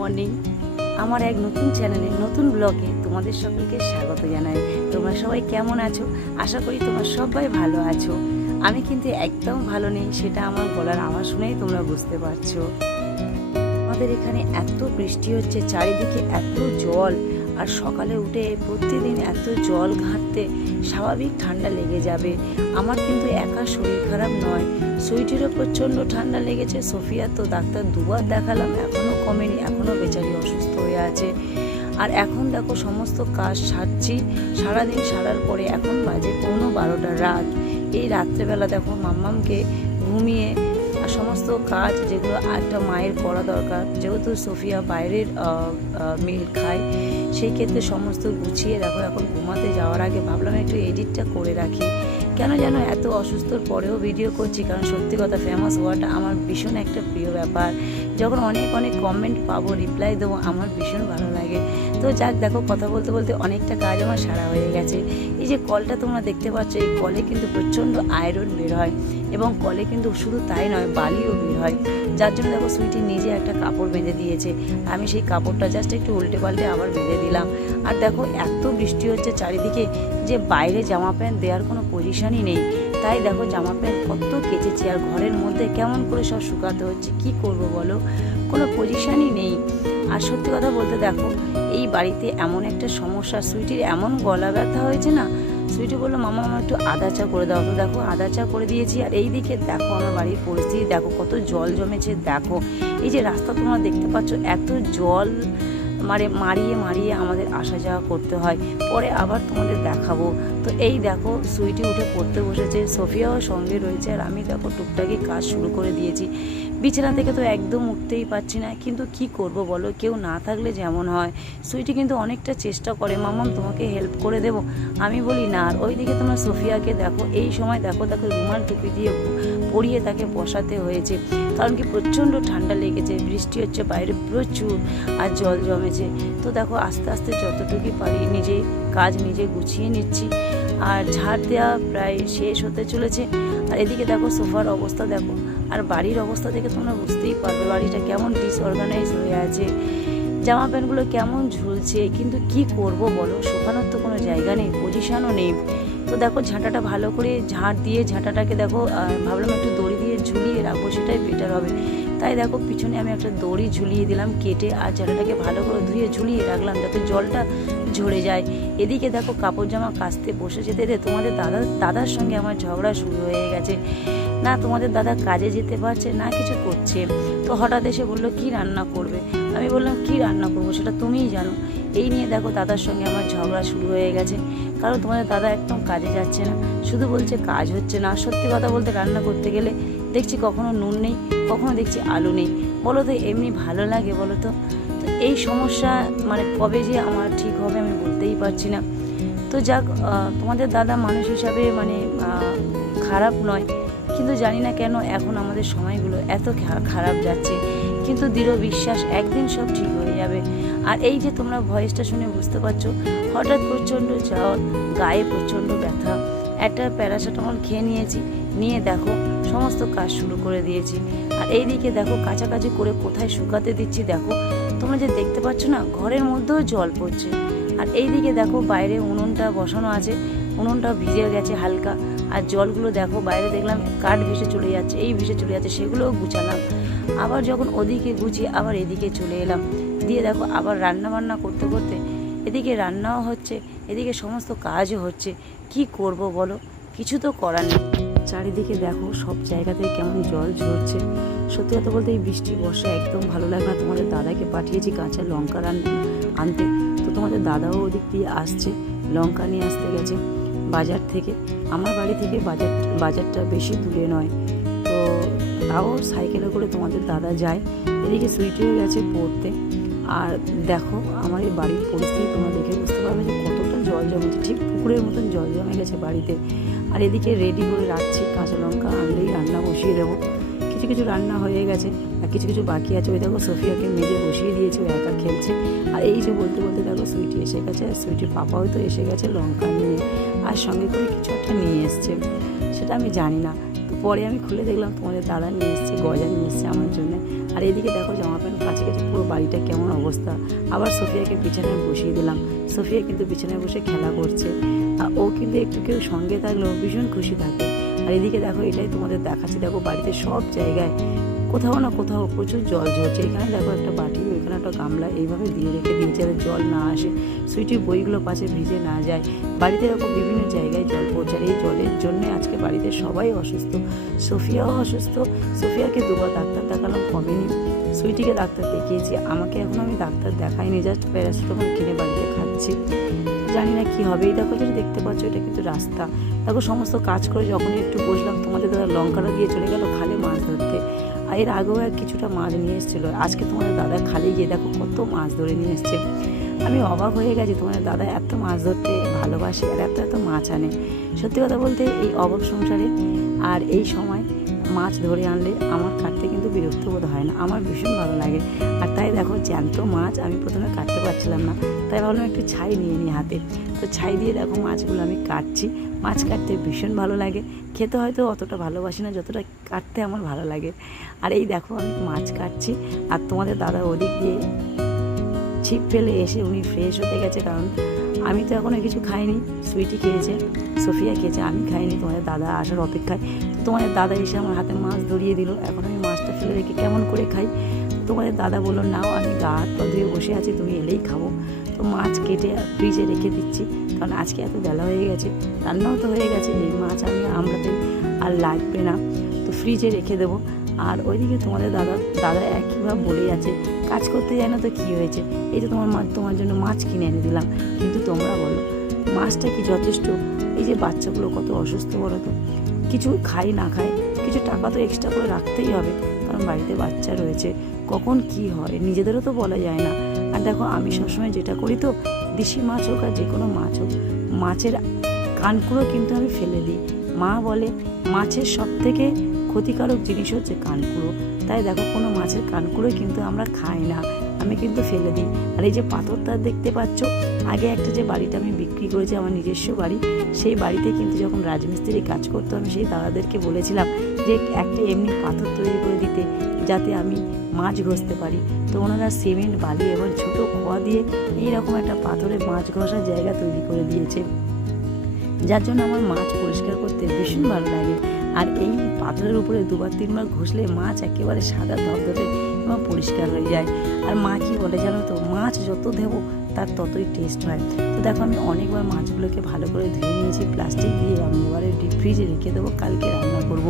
Morning. আমার এক নতুন চ্যানেলে নতুন ব্লগে তোমাদের সকলকে স্বাগত জানাই। তোমরা সবাই কেমন আছো? আশা করি তোমরা সবাই ভালো আছো। আমি কিন্তু একদম ভালো নেই, সেটা আমার গলার আওয়াজ শুনেই তোমরা বুঝতে পারছো। আমাদের এখানে এত বৃষ্টি হচ্ছে, চারিদিকে এত জল, আর সকালে উঠে প্রতিদিন এত জল ঘাঁটতে স্বাভাবিক ঠান্ডা লেগে যাবে। আমার কিন্তু একা শরীর খারাপ নয়, সুইটিরও প্রচণ্ড ঠান্ডা লেগেছে। সোফিয়া তো ডাক্তার দুবার দেখালাম, এখনও কমেনি, এখনও বেচারি অসুস্থ হয়ে আছে। আর এখন দেখো সমস্ত কাজ সারছি, সারাদিন সারার পরে এখন বাজে 11:15 রাত। এই রাত্রেবেলা দেখো মাম্মামকে ঘুমিয়ে আর সমস্ত কাজ যেগুলো একটা মায়ের করা দরকার, যেহেতু সোফিয়া বাইরের মিল খায়, সেই ক্ষেত্রে সমস্ত গুছিয়ে দেখো এখন ঘুমাতে যাওয়ার আগে ভাবলাম একটু এডিটটা করে রাখি। কেন যেন এত অসুস্থর পরেও ভিডিও করছি, কারণ সত্যি কথা ফেমাস হওয়াটা আমার ভীষণ একটা প্রিয় ব্যাপার। যখন অনেক অনেক কমেন্ট পাবো, রিপ্লাই দেবো, আমার ভীষণ ভালো লাগে। তো যাক, দেখো কথা বলতে বলতে অনেকটা কাজ আমার সারা হয়ে গেছে। এই যে কলটা তোমরা দেখতে পাচ্ছ, এই কলে কিন্তু প্রচণ্ড আয়রন বের হয়, এবং কলে কিন্তু শুধু তাই নয়, বালিও বের হয়। যার জন্য দেখো সুইটি নিজে একটা কাপড় বেঁধে দিয়েছে, আমি সেই কাপড়টা জাস্ট একটু উল্টে পাল্টে আবার বেঁধে দিলাম। আর দেখো এত বৃষ্টি হচ্ছে চারিদিকে যে বাইরে জামা প্যান্ট দেওয়ার কোনো পজিশনই নেই। তাই দেখো জামা প্যান্ট কত কেচেছি, আর ঘরের মধ্যে কেমন করে সব শুকাতে হচ্ছে। কি করব বলো, কোনো পজিশনই নেই। আর সত্যি কথা বলতে দেখো এই বাড়িতে এমন একটা সমস্যা, সুইটির এমন গলা ব্যথা হয়েছে না। সুইটি বললো মামা আমার একটু আদা চা করে দাও, তো দেখো আদা চা করে দিয়েছি। আর এই দিকে দেখো আমার বাড়ির পরিস্থিতি দেখো, কত জল জমেছে। দেখো এই যে রাস্তা তোমরা দেখতে পাচ্ছ, এত জল মারিয়ে মারিয়ে আমাদের আসা যাওয়া করতে হয়। পরে আবার তোমাদের দেখাবো। তো এই দেখো সুইটি উঠে পড়তে বসেছে, সোফিয়াও সঙ্গে রয়েছে, আর আমি দেখো টুকটাকি কাজ শুরু করে দিয়েছি। বিছানা থেকে তো একদম উঠতেই পারছি না, কিন্তু কি করব বলো, কেউ না থাকলে যেমন হয়। সুইটি কিন্তু অনেকটা চেষ্টা করে, মামাম তোমাকে হেল্প করে দেব, আমি বলি না। আর ওইদিকে তোমার সোফিয়াকে দেখো, এই সময় দেখো রুমাল টুপি দিয়ে পরিয়ে তাকে বসাতে হয়েছে, কারণ কি প্রচণ্ড ঠান্ডা লেগেছে, বৃষ্টি হচ্ছে বাইরে প্রচুর, আর জল জমেছে। তো দেখো আস্তে আস্তে যতটুকু পারি নিজে কাজ নিজে গুছিয়ে নিচ্ছি। আর ঝাড় দেওয়া প্রায় শেষ হতে চলেছে। আর এদিকে দেখো সোফার অবস্থা দেখো, আর বাড়ির অবস্থা দেখে তোমরা বুঝতেই পারবে বাড়িটা কেমন ডিসঅর্গানাইজ হয়ে আছে, জামা প্যান্টগুলো কেমন ঝুলছে। কিন্তু কি করব বলো, শুকানোর তো কোনো জায়গা নেই, পজিশনও নেই। তো দেখো ঝাঁটাটা ভালো করে ঝাঁট দিয়ে ঝাঁটাটাকে দেখো ভাবলাম একটু দড়ি দিয়ে ঝুলিয়ে রাখবো, সেটাই বেটার হবে। তাই দেখো পিছনে আমি একটা দড়ি ঝুলিয়ে দিলাম কেটে, আর ঝাঁটাটাকে ভালো করে ধুয়ে ঝুলিয়ে রাখলাম যাতে জলটা ঝরে যায়। এদিকে দেখো কাপড় জামা কাচতে বসে যেতে তোমাদের দাদার সঙ্গে আমার ঝগড়া শুরু হয়ে গেছে। না তোমাদের দাদা কাজে যেতে পারছে না কিছু করছে, তো হঠাৎ এসে বললো কি রান্না করবে। আমি বললাম কি রান্না করবো সেটা তুমিই জানো। এই নিয়ে দেখো দাদার সঙ্গে আমার ঝগড়া শুরু হয়ে গেছে, কারণ তোমাদের দাদা একদম কাজে যাচ্ছে না, শুধু বলছে কাজ হচ্ছে না। সত্যি কথা বলতে রান্না করতে গেলে দেখছি কখনো নুন নেই, কখনো দেখছি আলু নেই। বলো তো এমনি ভালো লাগে বলো তো? তো এই সমস্যা কবে যে আমার ঠিক হবে আমি বলতেই পারছি না। তো যাক, তোমাদের দাদা মানুষ হিসাবে খারাপ নয়, কিন্তু জানি না কেন এখন আমাদের সময়গুলো এত খারাপ যাচ্ছে। কিন্তু দৃঢ় বিশ্বাস একদিন সব ঠিক হয়ে যাবে। আর এই যে তোমরা ভয়েসটা শুনে বুঝতে পারছো, হঠাৎ প্রচণ্ড জ্বর, গায়ে প্রচণ্ড ব্যথা, একটা প্যারাসিটামল খেয়ে নিয়েছি, নিয়ে দেখো সমস্ত কাজ শুরু করে দিয়েছি। আর এই দিকে দেখো কাছাকাছি করে কোথায় শুকাতে দিচ্ছি, দেখো তোমরা যে দেখতে পাচ্ছ না, ঘরের মধ্যেও জল পড়ছে। আর এই দিকে দেখো বাইরে উনুনটা বসানো আছে, উনুনটা ভিজে গেছে হালকা, আর জলগুলো দেখো বাইরে দেখলাম কাঠ ভেসে চলে যাচ্ছে, এই ভেসে চলে যাচ্ছে, সেগুলোও গুছালাম। আবার যখন ওদিকে গুছিয়ে আবার এদিকে চলে এলাম, দিয়ে দেখো আবার রান্না বান্না করতে করতে এদিকে রান্নাও হচ্ছে, এদিকে সমস্ত কাজও হচ্ছে। কি করব বলো, কিছু তো করার নেই। চারিদিকে দেখো সব জায়গাতে কেমন জল ঝরছে। সত্যি কথা বলতে এই বৃষ্টি বর্ষা একদম ভালো লাগে না। তোমাদের দাদাকে পাঠিয়েছি কাঁচা লঙ্কা আনতে, তো তোমাদের দাদাও ওদিক দিয়ে আসছে, লঙ্কা নিয়ে আসতে গেছে বাজার থেকে। আমার বাড়ি থেকে বাজারটা বেশি দূরে নয়, তো তাও সাইকেলে করে তোমাদের দাদা যায়। এদিকে সুইটিও গেছে পড়তে। আর দেখো আমার এই বাড়ির পরিস্থিতি তোমরা দেখে বুঝতে পারবে যে কতটা জল জমেছে, ঠিক পুকুরের মতন জল জমে গেছে বাড়িতে। আর এদিকে রেডি করে রাখছি, কাঁচা লঙ্কা আনলেই রান্না বসিয়ে দেবো। কিছু কিছু রান্না হয়ে গেছে আর কিছু কিছু বাকি আছে। ওই দেখো সোফিয়াকে মেজে বসিয়ে দিয়েছে, ও একা খেলছে। আর এই যে বলতে বলতে দেখো সুইটি এসে গেছে, আর সুইটির পাপাও তো এসে গেছে লঙ্কা নিয়ে, আর সঙ্গে করে কিছু একটা নিয়ে এসছে, সেটা আমি জানি না। তো পরে আমি খুলে দেখলাম তোমাদের দাদা নিয়ে এসছে, গজা নিয়ে এসছে আমার জন্য। আর এদিকে দেখো জামা প্যান্ট কাছে কাছে পুরো বাড়ি বাড়িটা কেমন অবস্থা। আবার সোফিয়াকে বিছানায় বসিয়ে দিলাম। সোফিয়া কিন্তু বিছানায় বসে খেলা করছে, আর ও কিন্তু একটু কেউ সঙ্গে থাকলেও ভীষণ খুশি থাকে। আর এদিকে দেখো, এটাই তোমাদের দেখাচ্ছি, দেখো বাড়িতে সব জায়গায় কোথাও না কোথাও প্রচুর জল ঝরছে। এখানে দেখো একটা বাটি, ওইখানে একটা গামলা এইভাবে দিয়ে রেখে দিয়েছে যাতে জল না আসে, সুইটির বইগুলো পাশে ভিজে না যায়। বাড়িতে এরকম বিভিন্ন জায়গায় জল পড়ছে, আর এই জলের জন্যে আজকে বাড়িতে সবাই অসুস্থ। সোফিয়াও অসুস্থ, সোফিয়াকে দুবার ডাক্তার দেখালাম, কমেনি। সুইটিকে ডাক্তার দেখিয়েছি, আমাকে এখন আমি ডাক্তার দেখাইনি, জাস্ট প্যারাসিটামল কিনে বাড়িতে খাচ্ছি। জানি না কি হবে। এই দেখো যেটা দেখতে পাচ্ছ, এটা কিন্তু রাস্তা। দেখো সমস্ত কাজ করে যখনই একটু বসলাম, তোমাদের দাদা লঙ্কাটা দিয়ে চলে গেল খালে মাছ ধরতে। আর এর আগেও কিছুটা মাছ নিয়ে এসেছিলো। আজকে তোমাদের দাদা খালে গিয়ে দেখো কত মাছ ধরে নিয়ে এসছে। আমি অবাক হয়ে গেছি, তোমাদের দাদা এত মাছ ধরতে ভালোবাসে আর এত এত মাছ আনে। সত্যি কথা বলতে এই অভাব সংসারে আর এই সময় মাছ ধরে আনলে আমার কাটতে কিন্তু বিরক্ত বোধ হয় না, আমার ভীষণ ভালো লাগে। আর তাই দেখো জ্যান্ত মাছ আমি প্রথমে কাটতে পারছিলাম না, তাই ভাবলাম একটু ছাই নিয়ে নিই হাতে। তো ছাই দিয়ে দেখো মাছগুলো আমি কাটছি। মাছ কাটতে ভীষণ ভালো লাগে, খেতে হয়তো অতটা ভালোবাসি না যতটা কাটতে আমার ভালো লাগে। আর এই দেখো আমি মাছ কাটছি, আর তোমাদের দাদা ওদিক দিয়ে ছিপ ফেলে এসে উনি ফ্রেশ হতে গেছে, কারণ আমি তো এখনও কিছু খাইনি। সুইটি খেয়েছে, সোফিয়া খেয়েছে, আমি খাইনি, তোমাদের দাদা আসার অপেক্ষায়। তো তোমাদের দাদা এসে আমার হাতে মাছ ধরিয়ে দিল, এখন আমি মাছটা ফেলে রেখে কেমন করে খাই। তোমাদের দাদা বললো নাও, আমি গা হাত পা ধুয়ে বসে আছি, তুমি এলেই খাবো। তো মাছ কেটে ফ্রিজে রেখে দিচ্ছি, কারণ আজকে এত বেলা হয়ে গেছে, রান্নাও তো হয়ে গেছে, এই মাছ আমাদের আর লাগবে না, তো ফ্রিজে রেখে দেবো। আর ওইদিকে তোমাদের দাদা একইভাবে বলেই আছে, কাজ করতে যায় না তো কী হয়েছে, এই তো তোমার জন্য মাছ কিনে এনে দিলাম। কিন্তু তোমরা বলো মাছটা কি যথেষ্ট? এই যে বাচ্চাগুলো কত অসুস্থ বলো তো, কিছু খাই না খায়, কিছু টাকা তো এক্সট্রা করে রাখতেই হবে, কারণ বাড়িতে বাচ্চা রয়েছে, কখন কি হয় নিজেদেরও তো বলা যায় না। আর দেখো আমি সবসময় যেটা করি, তো দেশি মাছ হোক আর যে কোনো মাছ হোক, মাছের কানকুড়ো কিন্তু আমি ফেলে দিই। মা বলে মাছের সব থেকে ক্ষতিকারক জিনিস হচ্ছে কানকুড়ো, তাই দেখো কোনো মাছের কানকুড়োই কিন্তু আমরা খাই না, আমি কিন্তু ফেলে দিই। আর এই যে পাথরটা দেখতে পাচ্ছ, আগে একটা যে বাড়িটা আমি বিক্রি করেছি, আমার নিজস্ব বাড়ি, সেই বাড়িতে কিন্তু যখন রাজমিস্ত্রি কাজ করতো, আমি সেই দাদাদেরকে বলেছিলাম যে একটা এমনি পাথর তৈরি করে দিতে, যাতে আমি মাছ ঘষতে পারি। তো ওনারা সিমেন্ট বালি এবং ছোটো খোয়া দিয়ে এইরকম একটা পাথরের মাছ ঘষার জায়গা তৈরি করে দিয়েছে, যার জন্য আমার মাছ পরিষ্কার করতে ভীষণ ভালো লাগে। আর এই পাথরের উপরে দুবার তিনবার ঘষলে মাছ একেবারে সাদা ধবধবে এবং পরিষ্কার হয়ে যায়। আর মা কি বলে জানো তো, মাছ যত দেবো তার ততই টেস্ট হয়। তো দেখো আমি অনেকবার মাছগুলোকে ভালো করে ধুয়ে নিয়েছি প্লাস্টিক দিয়ে, আমি এবারে ডিপ ফ্রিজে রেখে দেবো, কালকে রান্না করব।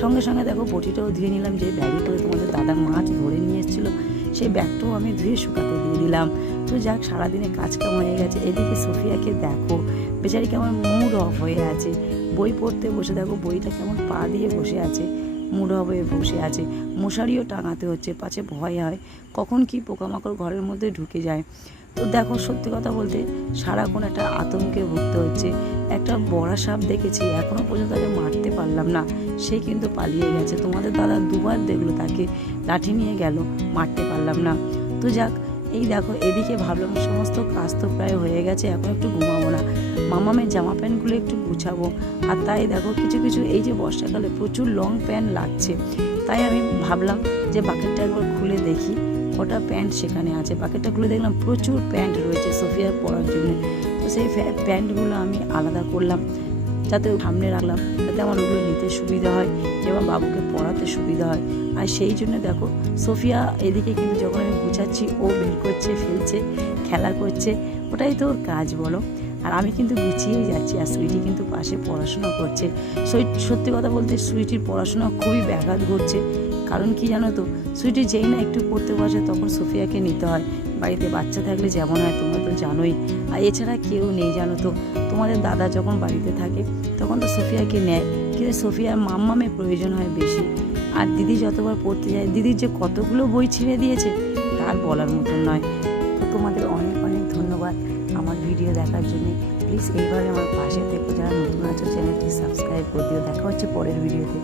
সঙ্গে সঙ্গে দেখো বটিটাও ধুয়ে নিলাম, যে ব্যাগে করে তোমাদের দাদা মাছ ধরে নিয়ে এসেছিলো, সেই ব্যাগটাও আমি ধুয়ে শুকাতে দিয়ে দিলাম। তো যাক, সারাদিনে কাজকাম হয়ে গেছে। এদিকে সোফিয়াকে দেখো, বেচারি কেমন মুড অফ হয়ে আছে, বই পড়তে বসে দেখো বইটা কেমন পা দিয়ে বসে আছে, মুড অফ হয়ে বসে আছে। মশারিও টাঙাতে হচ্ছে, পাছে ভয় হয় কখন কি পোকামাকড় ঘরের মধ্যে ঢুকে যায়। তো দেখো সত্যি কথা বলতে সারাক্ষণ একটা আতঙ্কে ভুগতে হচ্ছে। একটা বড়া সাপ দেখেছি, এখনও পর্যন্ত তাকে মারতে পারলাম না, সে কিন্তু পালিয়ে গেছে। তোমাদের দাদা দুবার দেখলো, তাকে লাঠি নিয়ে গেল, মারতে পারলাম না। তো যাক, এই দেখো এদিকে ভাবলাম সমস্ত কাজ তো প্রায় হয়ে গেছে, এখন একটু ঘুমাবো না, মামামের জামা প্যান্টগুলো একটু গুছাবো। আর তাই দেখো কিছু কিছু এই যে বর্ষাকালে প্রচুর লং প্যান্ট লাগছে, তাই আমি ভাবলাম যে বাকেটটা একবার খুলে দেখি কটা প্যান্ট সেখানে আছে। বাকেটটা খুলে দেখলাম প্রচুর প্যান্ট রয়েছে সোফিয়ার পরার জন্য। তো সেই প্যান্টগুলো আমি আলাদা করলাম, যাতে সামনে রাখলাম, যাতে আমার ওগুলো নিতে সুবিধা হয় এবং বাবুকে পড়াতে সুবিধা হয়। আর সেই জন্য দেখো সোফিয়া এদিকে কিন্তু যখন আমি গুছাচ্ছি, ও বের করছে, ফেলছে, খেলা করছে, ওটাই তো ওর কাজ বলো। আর আমি কিন্তু গুছিয়েই যাচ্ছি, আর সুইটি কিন্তু পাশে পড়াশোনা করছে। সত্যি কথা বলতে সুইটির পড়াশোনা খুবই ব্যাঘাত ঘটছে, কারণ কি জানো তো, সুইটি যেই না একটু পড়তে বসে তখন সোফিয়াকে নিতে হয়। বাড়িতে বাচ্চা থাকলে যেমন হয় তোমরা তো জানোই, আর এছাড়া কেউ নেই জানো তো। তোমাদের দাদা যখন বাড়িতে থাকে তখন তো সোফিয়াকে নেয়, কিন্তু সোফিয়ার মাম্মামের প্রয়োজন হয় বেশি। আর দিদি যতবার পড়তে যায়, দিদির যে কতগুলো বই ছিঁড়ে দিয়েছে তার বলার মতন নয়। তো তোমাদের অনেক অনেক ধন্যবাদ আমার ভিডিও দেখার জন্য। প্লিজ এইভাবে আমার পাশে থেকো, যারা নতুন আছো চ্যানেলটি সাবস্ক্রাইব করে দিও। দেখা হচ্ছে পরের ভিডিওতে।